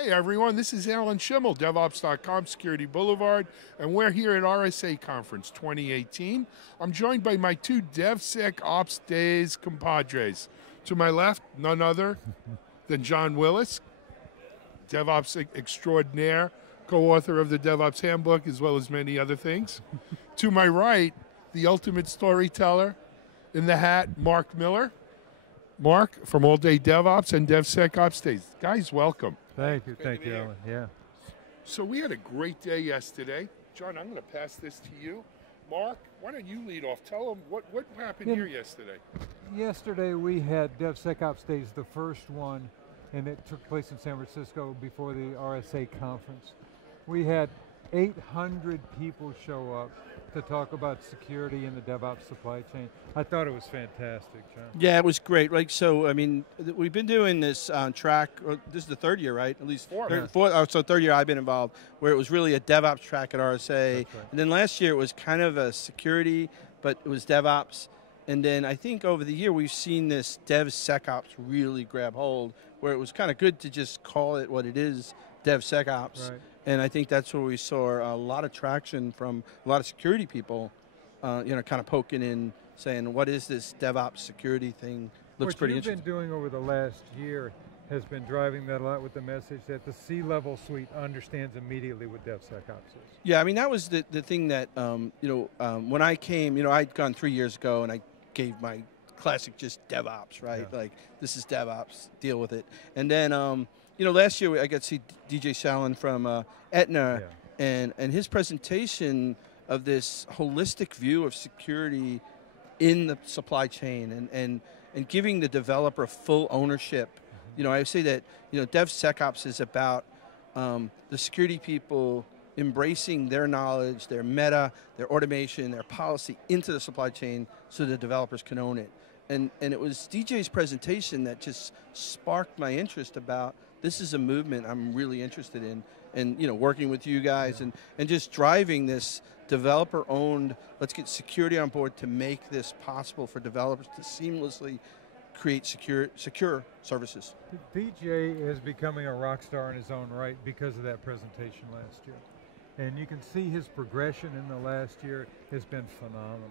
Hey everyone, this is Alan Schimmel, DevOps.com, Security Boulevard, and we're here at RSA Conference 2018. I'm joined by my two DevSecOps Days compadres. To my left, none other than John Willis, DevOps extraordinaire, co-author of the DevOps Handbook, as well as many other things. To my right, the ultimate storyteller in the hat, Mark Miller. Mark from All Day DevOps and DevSecOps Days. Guys, welcome. Thank you, Alan. Yeah. So we had a great day yesterday. John, I'm going to pass this to you. Mark, why don't you lead off? Tell them what happened here yesterday. Yesterday we had DevSecOps Days, the first one, and it took place in San Francisco before the RSA conference. We had 800 people show up to talk about security in the DevOps supply chain. I thought it was fantastic, John. Yeah, it was great. Like, so, I mean, we've been doing this track, this is the third year, right? At least so third year I've been involved, where it was really a DevOps track at RSA. Right. And then last year it was kind of a security, but it was DevOps. And then I think over the year we've seen this DevSecOps really grab hold, where it was kind of good to just call it what it is, DevSecOps. Right. And I think that's where we saw a lot of traction from a lot of security people, kind of poking in, saying, what is this DevOps security thing? Looks pretty interesting. What you've been doing over the last year has been driving that a lot with the message that the C-level suite understands immediately what DevSecOps is. Yeah, I mean, that was the thing that, when I came, I'd gone 3 years ago and I gave my classic just DevOps, right? Yeah. Like, this is DevOps, deal with it. And then, last year I got to see DJ Shallon from Aetna, and his presentation of this holistic view of security in the supply chain and giving the developer full ownership. I say that DevSecOps is about the security people embracing their knowledge, their meta, their automation, their policy into the supply chain so the developers can own it. And it was DJ's presentation that just sparked my interest about this is a movement I'm really interested in, and working with you guys and just driving this developer-owned, let's get security on board to make this possible for developers to seamlessly create secure services. DJ is becoming a rock star in his own right because of that presentation last year. And you can see his progression in the last year has been phenomenal.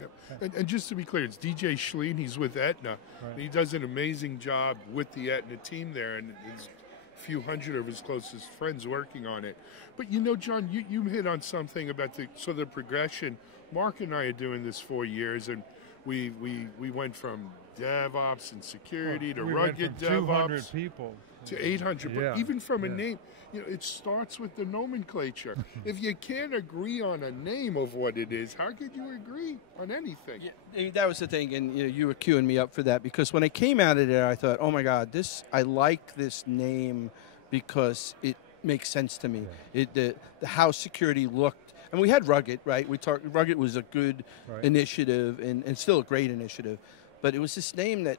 Yep. And just to be clear, it's DJ Schleen. He's with Aetna. Right. He does an amazing job with the Aetna team there, and there's a few hundred of his closest friends working on it. But John, you hit on something about the progression. Mark and I are doing this 4 years, and we went from DevOps and security to rugged DevOps 200 people to 800. Yeah. But even from a name, it starts with the nomenclature. If you can't agree on a name of what it is, how could you agree on anything? Yeah, that was the thing, and you were queuing me up for that, because when I came out of there, I thought, oh my God, I like this name because it makes sense to me. Yeah. The how security looked, and we had Rugged, right? Rugged was a good initiative and still a great initiative, but it was this name that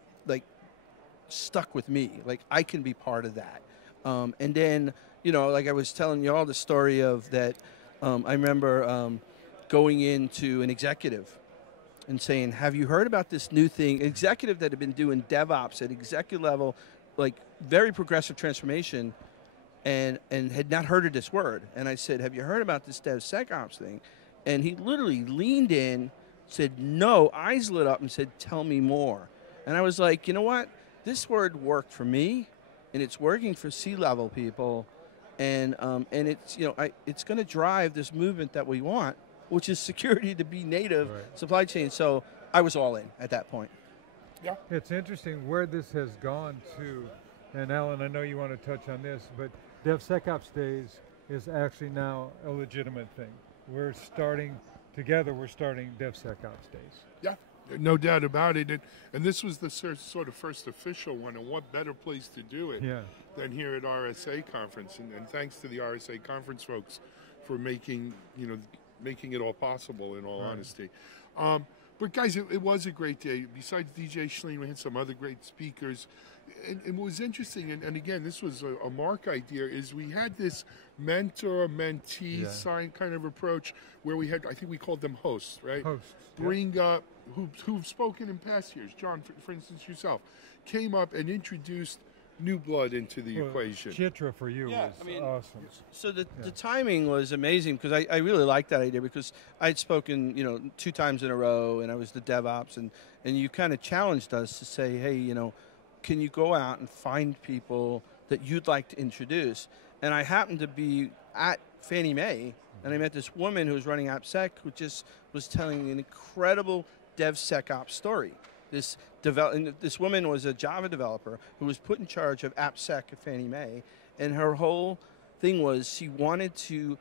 stuck with me. Like, I can be part of that. And then, like I was telling you all the story of that, I remember going into an executive and saying, have you heard about this new thing? An executive that had been doing DevOps at executive level, like very progressive transformation, and had not heard of this word. And I said, have you heard about this DevSecOps thing? And he literally leaned in, said, no, eyes lit up, and said, tell me more. And I was like, you know what? This word worked for me, and it's working for C-level people, and it's it's going to drive this movement that we want, which is security to be native supply chain. So I was all in at that point. Yeah, it's interesting where this has gone to, and Alan, I know you want to touch on this, but DevSecOps Days is actually now a legitimate thing. We're starting DevSecOps Days. Yeah. No doubt about it, and this was the sort of first official one, and what better place to do it than here at RSA Conference, and thanks to the RSA Conference folks for making it all possible, in all honesty. But guys, it was a great day. Besides DJ Schleen, we had some other great speakers. And what was interesting, and again, this was a Mark idea, is we had this mentor-mentee sign kind of approach where we had, I think we called them hosts, right? Hosts. Bring up, who've spoken in past years. John, for instance, yourself, came up and introduced new blood into the equation. Chitra for you Yeah, was I mean, awesome. So the timing was amazing because I really liked that idea because I'd spoken 2 times in a row and I was the DevOps and you kind of challenged us to say, hey, can you go out and find people that you'd like to introduce? And I happened to be at Fannie Mae and I met this woman who was running RSAC who just was telling an incredible DevSecOps story. This woman was a Java developer who was put in charge of AppSec at Fannie Mae, and her whole thing was she wanted to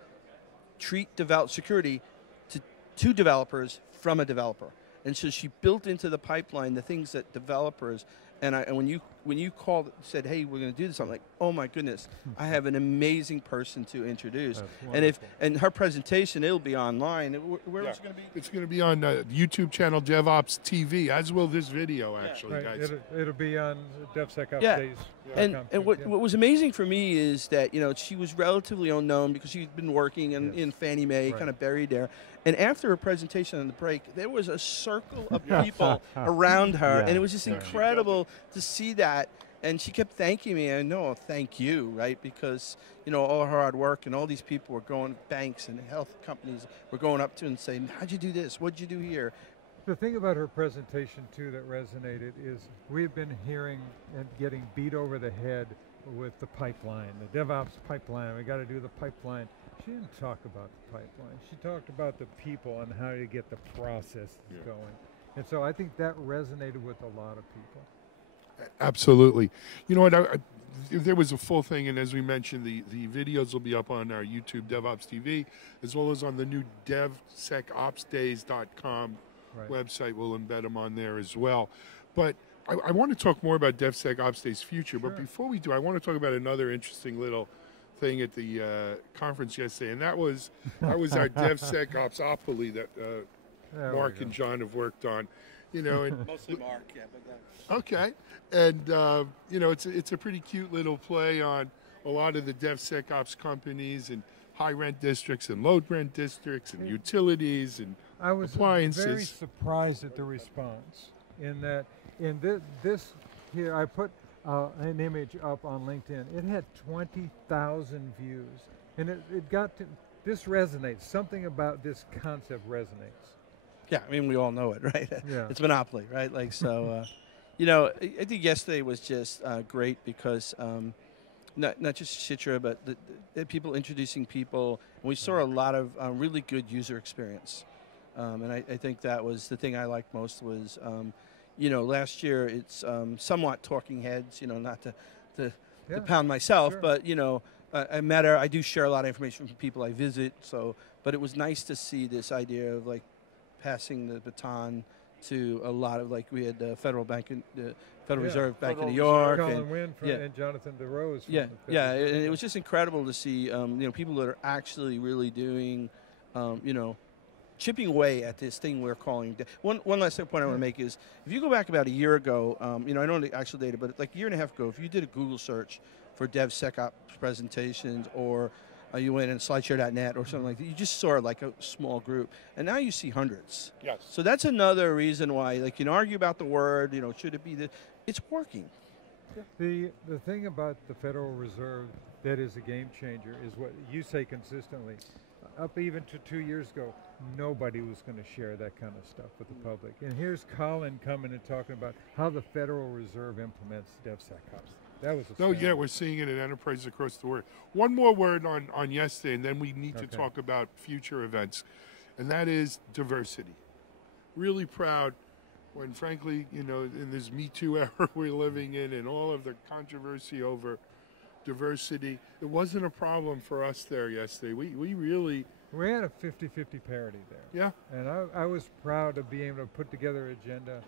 treat security to developers from a developer. And so she built into the pipeline the things that developers, and when you called, said, hey, we're going to do this, I'm like, oh my goodness, I have an amazing person to introduce. And her presentation, it'll be online. Where is it going to be? It's going to be on YouTube channel DevOps TV, as will this video, actually, Right. guys. It'll be on DevSecOps Days. And what was amazing for me is that she was relatively unknown because she'd been working in Fannie Mae, kind of buried there. And after her presentation on the break, there was a circle of people around her, and it was just incredible to see that. And she kept thanking me. I know, thank you, right? Because all her hard work and all these people were going, banks and health companies were going up to and saying, how'd you do this? What'd you do here? The thing about her presentation, too, that resonated is we've been hearing and getting beat over the head with the pipeline, the DevOps pipeline. We got to do the pipeline. She didn't talk about the pipeline. She talked about the people and how to get the process going. And so I think that resonated with a lot of people. Absolutely. You know what? There was a full thing, and as we mentioned, the videos will be up on our YouTube DevOps TV, as well as on the new DevSecOpsDays.com website. We'll embed them on there as well. But I want to talk more about DevSecOps Days' future. But before we do, I want to talk about another interesting little thing at the conference yesterday, and that was our DevSecOpsopoly that Mark and John have worked on. And Mostly Mark, okay, and it's a pretty cute little play on a lot of the DevSecOps companies and high rent districts and low rent districts and utilities and appliances. I was very surprised at the response in that this here I put an image up on LinkedIn. It had 20,000 views, and it got to this resonates. Something about this concept resonates. Yeah, I mean, we all know it, right? Yeah. It's monopoly, right? Like, so, I think yesterday was just great because not just Chitra, but the people introducing people. And we saw a lot of really good user experience. And I think that was the thing I liked most was, last year it's somewhat talking heads, not to pound myself, but, I met her. I do share a lot of information from people I visit. But it was nice to see this idea of like, passing the baton to a lot of we had the Federal Reserve Bank of New York, Colin Wynn and Jonathan DeRose. And it was just incredible to see people that are actually really doing, chipping away at this thing we're calling. One last point I want to make is if you go back about a year ago, I don't know the actual data, but like a year and a half ago, if you did a Google search for DevSecOps presentations or you went in slideshare.net or something like that. You just saw like a small group. And now you see hundreds. Yes. So that's another reason why, you can argue about the word, should it be it's working. The thing about the Federal Reserve that is a game changer is what you say consistently. Up even to 2 years ago, nobody was going to share that kind of stuff with the public. And here's Colin coming and talking about how the Federal Reserve implements DevSecOps. That was we're seeing it in enterprises across the world. One more word on yesterday, and then we need to talk about future events, and that is diversity. Really proud when, frankly, in this Me Too era we're living in and all of the controversy over diversity, it wasn't a problem for us there yesterday. We had a 50-50 parity there. Yeah. And I was proud of being able to put together an agenda.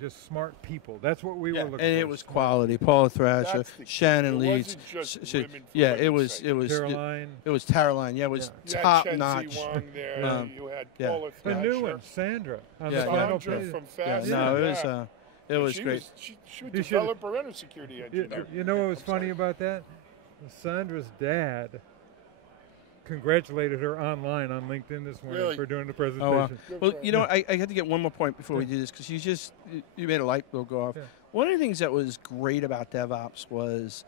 Just smart people. That's what we were looking for. And it was quality. Paula Thrasher, Shannon Leeds. It was Caroline. It was Caroline. Yeah, it was top notch. Wong there. You had Paula The Thrasher. new one, Sandra. Sandra from Fast. It was great. She was a developer and a security engineer. You know what was funny about that? Sandra's dad congratulated her online on LinkedIn this morning for doing the presentation. Well, you know, I had to get one more point before we do this, because you made a light bulb go off. Yeah. One of the things that was great about DevOps was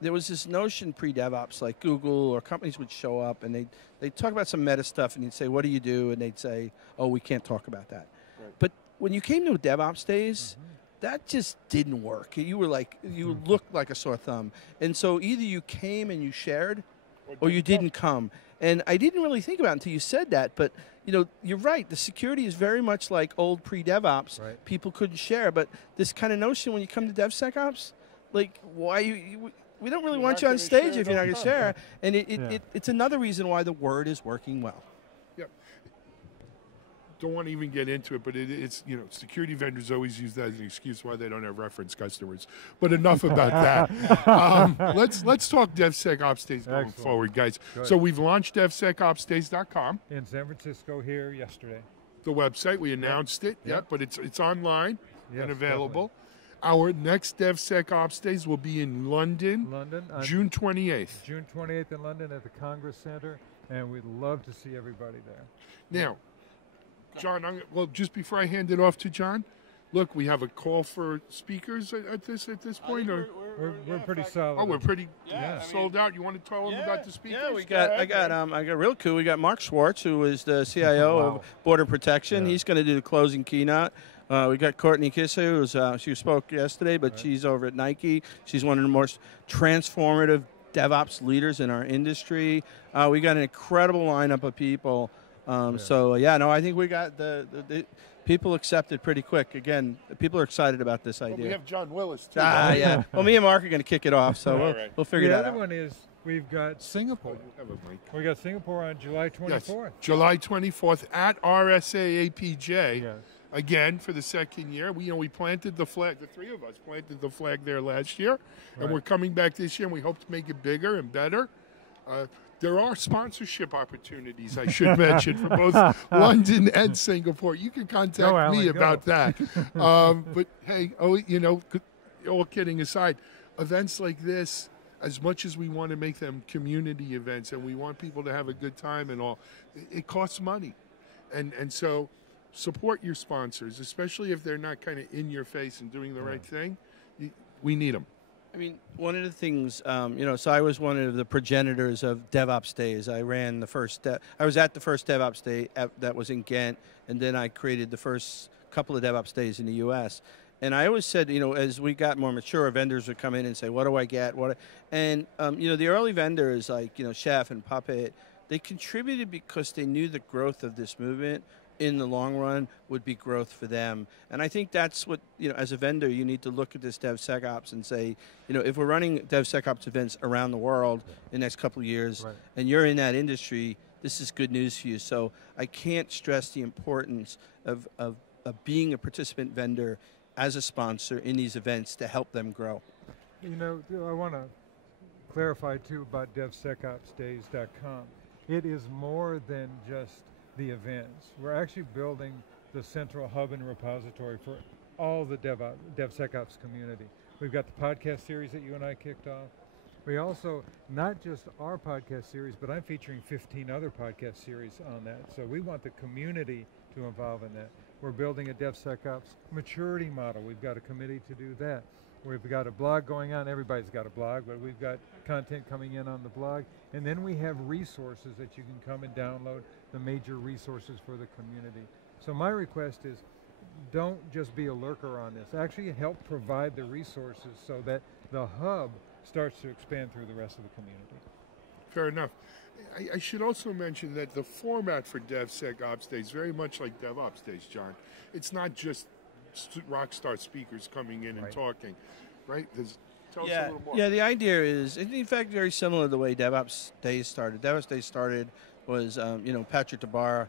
there was this notion pre-DevOps, like Google or companies would show up and they'd talk about some meta stuff, and you'd say, what do you do? And they'd say, oh, we can't talk about that. Right. But when you came to DevOps Days, that just didn't work. You were like, you looked like a sore thumb. And so either you came and you shared, or you didn't come. And I didn't really think about it until you said that, but you know, you're right. The security is very much like old pre-DevOps. Right. People couldn't share, but this kind of notion when you come to DevSecOps, like, why we don't really want you on stage if you're not going to share. And it's another reason why the word is working well. Yeah. Don't want to even get into it, but it's, you know, security vendors always use that as an excuse why they don't have reference customers. But enough about that. Let's talk DevSecOps Days going forward, guys. So we've launched DevSecOpsDays.com. In San Francisco here yesterday. The website, we announced it, but it's online and available. Definitely. Our next DevSecOps Days will be in London, June 28th. June 28th in London at the Congress Center, and we'd love to see everybody there. Now, John, well, just before I hand it off to John, look, we have a call for speakers at this point, or we're pretty solid. Oh, we're pretty sold out. You want to tell them about the speakers? Yeah, I got real cool. We got Mark Schwartz, who is the CIO of Border Protection. He's going to do the closing keynote. We got Courtney Kisser, she spoke yesterday, but she's over at Nike. She's one of the most transformative DevOps leaders in our industry. We got an incredible lineup of people. So, I think we got the people accepted pretty quick. Again, people are excited about this idea. Well, we have John Willis, too. Yeah. Well, me and Mark are going to kick it off, so we'll figure that out. The other one is we've got Singapore. We got Singapore on July 24th. Yes, July 24th at RSAC. Yes. Again, for the second year. We planted the flag, the three of us planted the flag there last year, and we're coming back this year, and we hope to make it bigger and better. There are sponsorship opportunities, I should mention, for both London and Singapore. You can contact me about that. But hey, all kidding aside, events like this, as much as we want to make them community events and we want people to have a good time and all, it costs money. And so support your sponsors, especially if they're not kind of in your face and doing the right thing. We need them. I mean, one of the things, so I was one of the progenitors of DevOps Days. I ran the first, I was at the first DevOps Day that was in Ghent, and then I created the first couple of DevOps Days in the U.S. And I always said, as we got more mature, vendors would come in and say, what do I get? And the early vendors like, Chef and Puppet, they contributed because they knew the growth of this movement in the long run would be growth for them. And I think that's what, as a vendor, you need to look at this DevSecOps and say, if we're running DevSecOps events around the world in the next couple of years, and you're in that industry, this is good news for you. So I can't stress the importance of being a participant vendor as a sponsor in these events to help them grow. I want to clarify, too, about DevSecOpsDays.com. It is more than just the events. We're actually building the central hub and repository for all the DevSecOps community. We've got the podcast series that you and I kicked off. We also, not just our podcast series, but I'm featuring 15 other podcast series on that. So we want the community to involve in that. We're building a DevSecOps maturity model. We've got a committee to do that. We've got a blog going on. Everybody's got a blog, but we've got content coming in on the blog. And then we have resources that you can come and download, the major resources for the community. So my request is, don't just be a lurker on this. Actually help provide the resources so that the hub starts to expand through the rest of the community. Fair enough. I should also mention that the format for DevSecOps Days is very much like DevOps Days, John. It's not just rock star speakers coming in and talking, right? Tell us a little more. Yeah, the idea is, in fact, very similar to the way DevOps Days started. DevOps Days started was, Patrick DeBarr,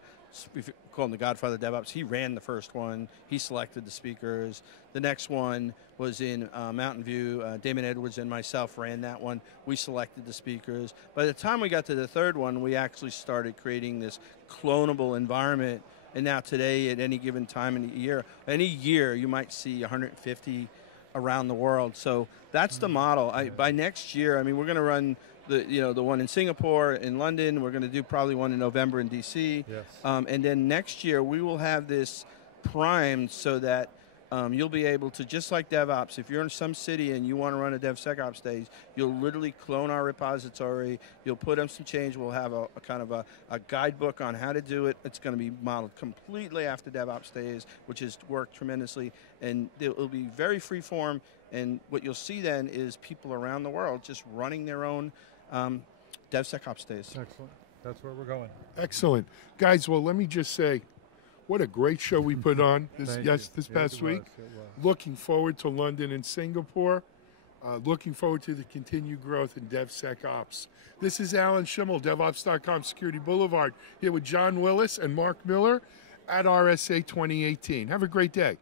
we call him the Godfather of DevOps. He ran the first one. He selected the speakers. The next one was in Mountain View. Damon Edwards and myself ran that one. We selected the speakers. By the time we got to the third one, we actually started creating this clonable environment. And now today, at any given time in the year, any year, you might see 150 around the world. So that's the model. By next year, I mean, we're going to run the one in Singapore, in London. We're going to do probably one in November in DC. Yes. And then next year we will have this primed so that you'll be able to, just like DevOps, if you're in some city and you want to run a DevSecOps Days, you'll literally clone our repository, you'll put in some change, we'll have a kind of a guidebook on how to do it. It's going to be modeled completely after DevOps Days, which has worked tremendously, and it'll be very free form, and what you'll see then is people around the world just running their own DevSecOps Days. Excellent. That's where we're going. Excellent. Guys, well, let me just say, what a great show we put on this past week. Looking forward to London and Singapore. Looking forward to the continued growth in DevSecOps. This is Alan Schimmel, DevOps.com Security Boulevard, here with John Willis and Mark Miller at RSA 2018. Have a great day.